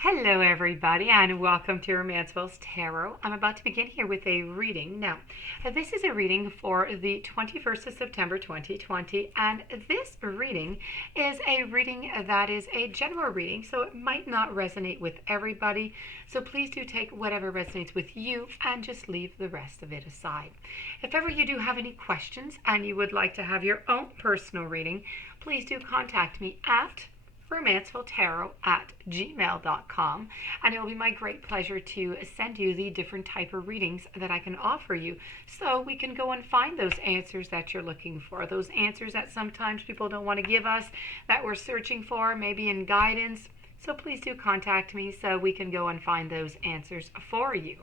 Hello everybody and welcome to Romancefull's Tarot. I'm about to begin here with a reading. Now, this is a reading for the 21st of September 2020, and this reading is a reading that is a general reading, so it might not resonate with everybody. So please do take whatever resonates with you and just leave the rest of it aside. If ever you do have any questions and you would like to have your own personal reading, please do contact me at romancefulltarot@gmail.com, and it will be my great pleasure to send you the different type of readings that I can offer you, so we can go and find those answers that you're looking for, those answers that sometimes people don't want to give us, that we're searching for, maybe in guidance. So please do contact me so we can go and find those answers for you.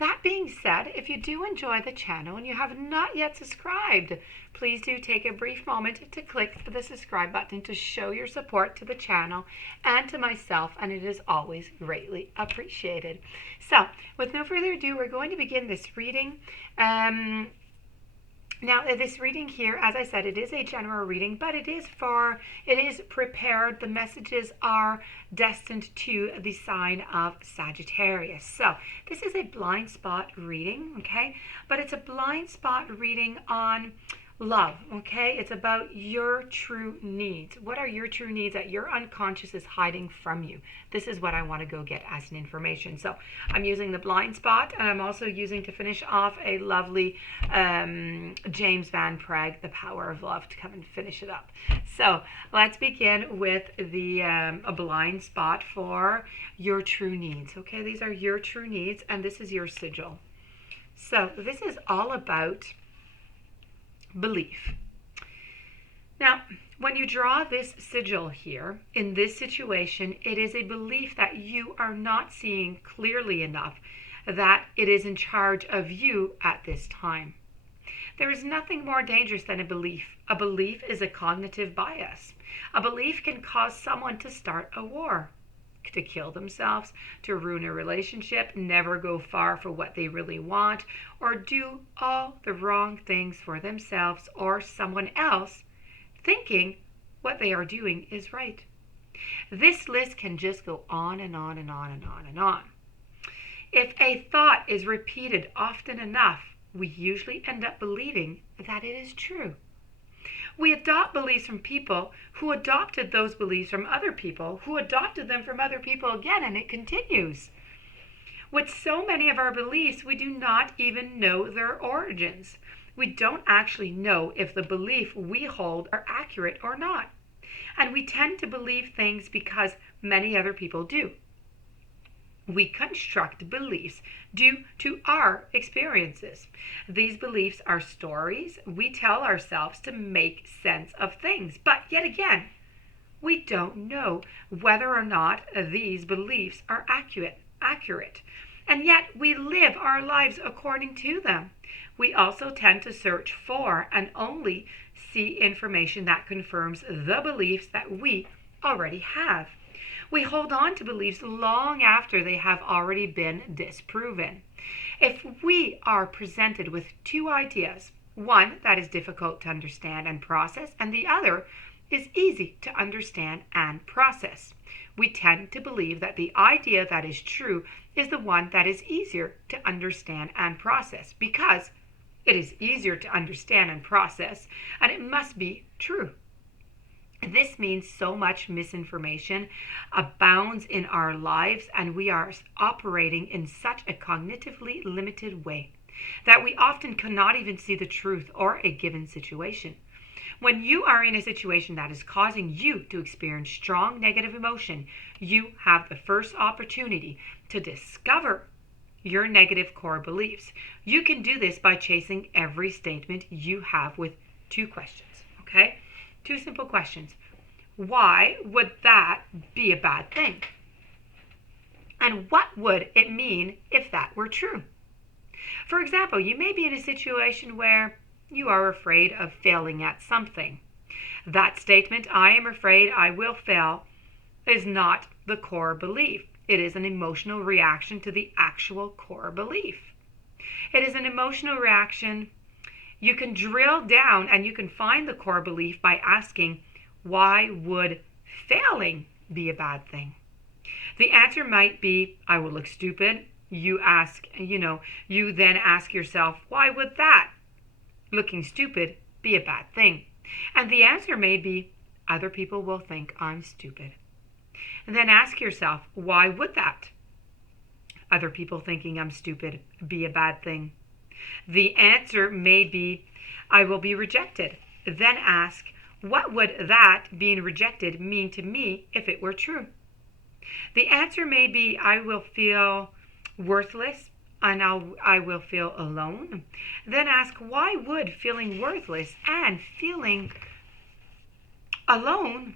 That being said, if you do enjoy the channel and you have not yet subscribed, please do take a brief moment to click the subscribe button to show your support to the channel and to myself, and it is always greatly appreciated. So, with no further ado, we're going to begin this reading. Now, this reading here, as I said, it is a general reading, but it is prepared. The messages are destined to the sign of Sagittarius. So this is a blind spot reading, okay? But it's a blind spot reading on love, okay? It's about your true needs. What are your true needs that your unconscious is hiding from you? This is what I want to go get as an information. So I'm using the blind spot, and I'm also using, to finish off, a lovely James Van Praagh, The Power of Love, to come and finish it up. So let's begin with the a blind spot for your true needs, okay? These are your true needs, and this is your sigil. So this is all about belief. Now, when you draw this sigil here, in this situation, it is a belief that you are not seeing clearly enough that it is in charge of you at this time. There is nothing more dangerous than a belief. A belief is a cognitive bias. A belief can cause someone to start a war, to kill themselves, to ruin a relationship, never go far for what they really want, or do all the wrong things for themselves or someone else, thinking what they are doing is right. This list can just go on and on and on and on and on. If a thought is repeated often enough, we usually end up believing that it is true. We adopt beliefs from people who adopted those beliefs from other people, who adopted them from other people again, and it continues. With so many of our beliefs, we do not even know their origins. We don't actually know if the belief we hold are accurate or not. And we tend to believe things because many other people do. We construct beliefs due to our experiences. These beliefs are stories we tell ourselves to make sense of things. But yet again, we don't know whether or not these beliefs are accurate. And yet we live our lives according to them. We also tend to search for and only see information that confirms the beliefs that we already have. We hold on to beliefs long after they have already been disproven. If we are presented with two ideas, one that is difficult to understand and process, and the other is easy to understand and process, we tend to believe that the idea that is true is the one that is easier to understand and process, because it is easier to understand and process, and it must be true. This means so much misinformation abounds in our lives, and we are operating in such a cognitively limited way that we often cannot even see the truth or a given situation. When you are in a situation that is causing you to experience strong negative emotion, you have the first opportunity to discover your negative core beliefs. You can do this by chasing every statement you have with two questions, okay? Two simple questions. Why would that be a bad thing? And what would it mean if that were true? For example, you may be in a situation where you are afraid of failing at something. That statement, I am afraid I will fail, is not the core belief. It is an emotional reaction to the actual core belief. It is an emotional reaction. You can drill down and you can find the core belief by asking, why would failing be a bad thing? The answer might be, I will look stupid. You then ask yourself, why would that, looking stupid, be a bad thing? And the answer may be, other people will think I'm stupid. And then ask yourself, why would that, other people thinking I'm stupid, be a bad thing? The answer may be, I will be rejected. Then ask, what would that being rejected mean to me if it were true? The answer may be, I will feel worthless and I will feel alone. Then ask, why would feeling worthless and feeling alone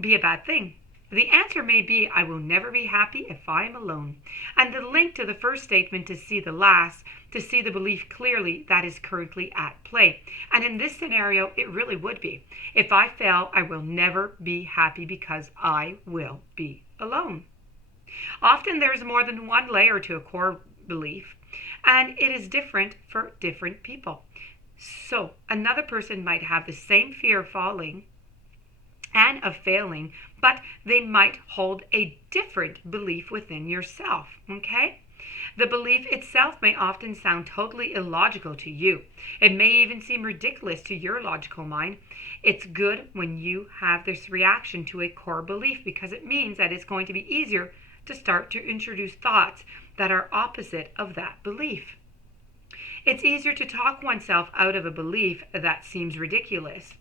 be a bad thing? The answer may be, I will never be happy if I am alone. And the link to the first statement to see the last, to see the belief clearly that is currently at play. And in this scenario, it really would be. If I fail, I will never be happy because I will be alone. Often there's more than one layer to a core belief, and it is different for different people. So another person might have the same fear of falling and of failing, but they might hold a different belief within yourself, okay? The belief itself may often sound totally illogical to you. It may even seem ridiculous to your logical mind. It's good when you have this reaction to a core belief because it means that it's going to be easier to start to introduce thoughts that are opposite of that belief. It's easier to talk oneself out of a belief that seems ridiculous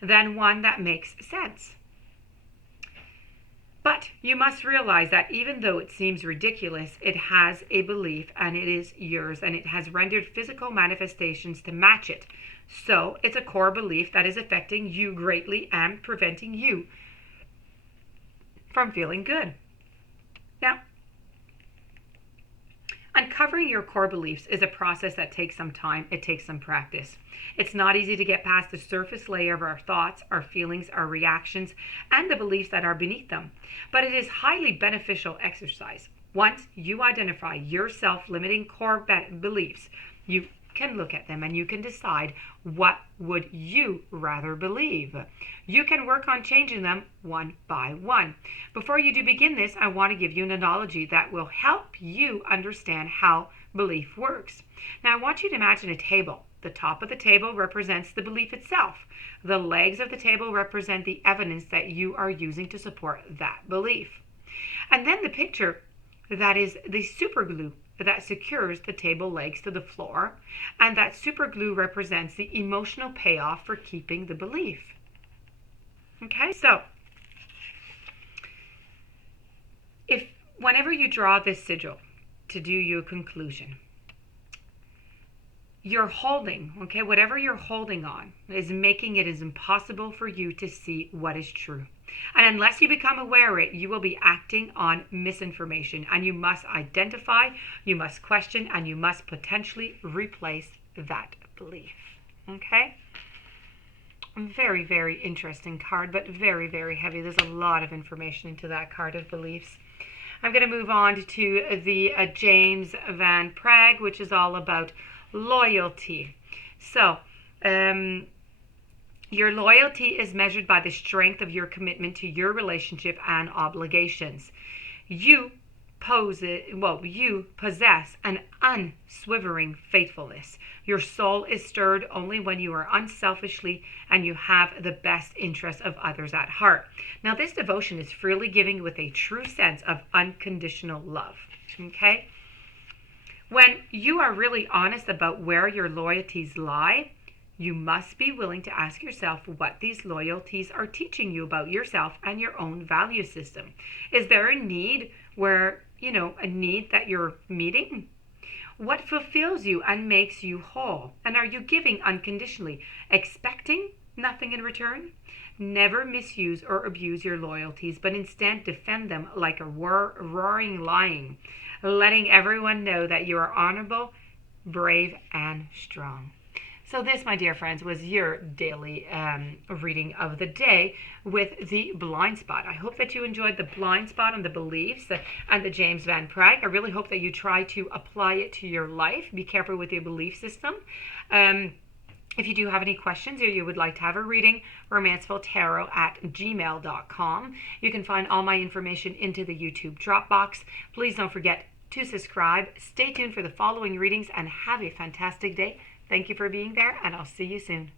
than one that makes sense. But you must realize that even though it seems ridiculous, it has a belief and it is yours, and it has rendered physical manifestations to match it. So it's a core belief that is affecting you greatly and preventing you from feeling good. Now, uncovering your core beliefs is a process that takes some time. It takes some practice. It's not easy to get past the surface layer of our thoughts, our feelings, our reactions, and the beliefs that are beneath them. But it is highly beneficial exercise. Once you identify your self-limiting core beliefs, you can look at them and you can decide, what would you rather believe? You can work on changing them one by one. Before you do begin this, I want to give you an analogy that will help you understand how belief works. Now, I want you to imagine a table. The top of the table represents the belief itself. The legs of the table represent the evidence that you are using to support that belief. And then the picture, that is the super glue that secures the table legs to the floor, and that super glue represents the emotional payoff for keeping the belief. Okay, so whenever you draw this sigil to do your conclusion, you're holding, okay, whatever you're holding on is making it as impossible for you to see what is true. And unless you become aware of it, you will be acting on misinformation, and you must identify, you must question, and you must potentially replace that belief. Okay? Very, very interesting card, but very, very heavy. There's a lot of information into that card of beliefs. I'm going to move on to the James Van Praagh, which is all about loyalty. So, your loyalty is measured by the strength of your commitment to your relationship and obligations. You possess an unswerving faithfulness. Your soul is stirred only when you are unselfishly and you have the best interests of others at heart. Now, this devotion is freely giving with a true sense of unconditional love. Okay? When you are really honest about where your loyalties lie, you must be willing to ask yourself what these loyalties are teaching you about yourself and your own value system. Is there a need a need that you're meeting? What fulfills you and makes you whole? And are you giving unconditionally, expecting nothing in return? Never misuse or abuse your loyalties, but instead defend them like a roaring lion, letting everyone know that you are honorable, brave, and strong. So this, my dear friends, was your daily reading of the day with the blind spot. I hope that you enjoyed the blind spot on the beliefs and the James Van Praagh. I really hope that you try to apply it to your life. Be careful with your belief system. If you do have any questions or you would like to have a reading, romancefulltarot@gmail.com. You can find all my information into the YouTube Dropbox. Please don't forget to subscribe. Stay tuned for the following readings and have a fantastic day. Thank you for being there, and I'll see you soon.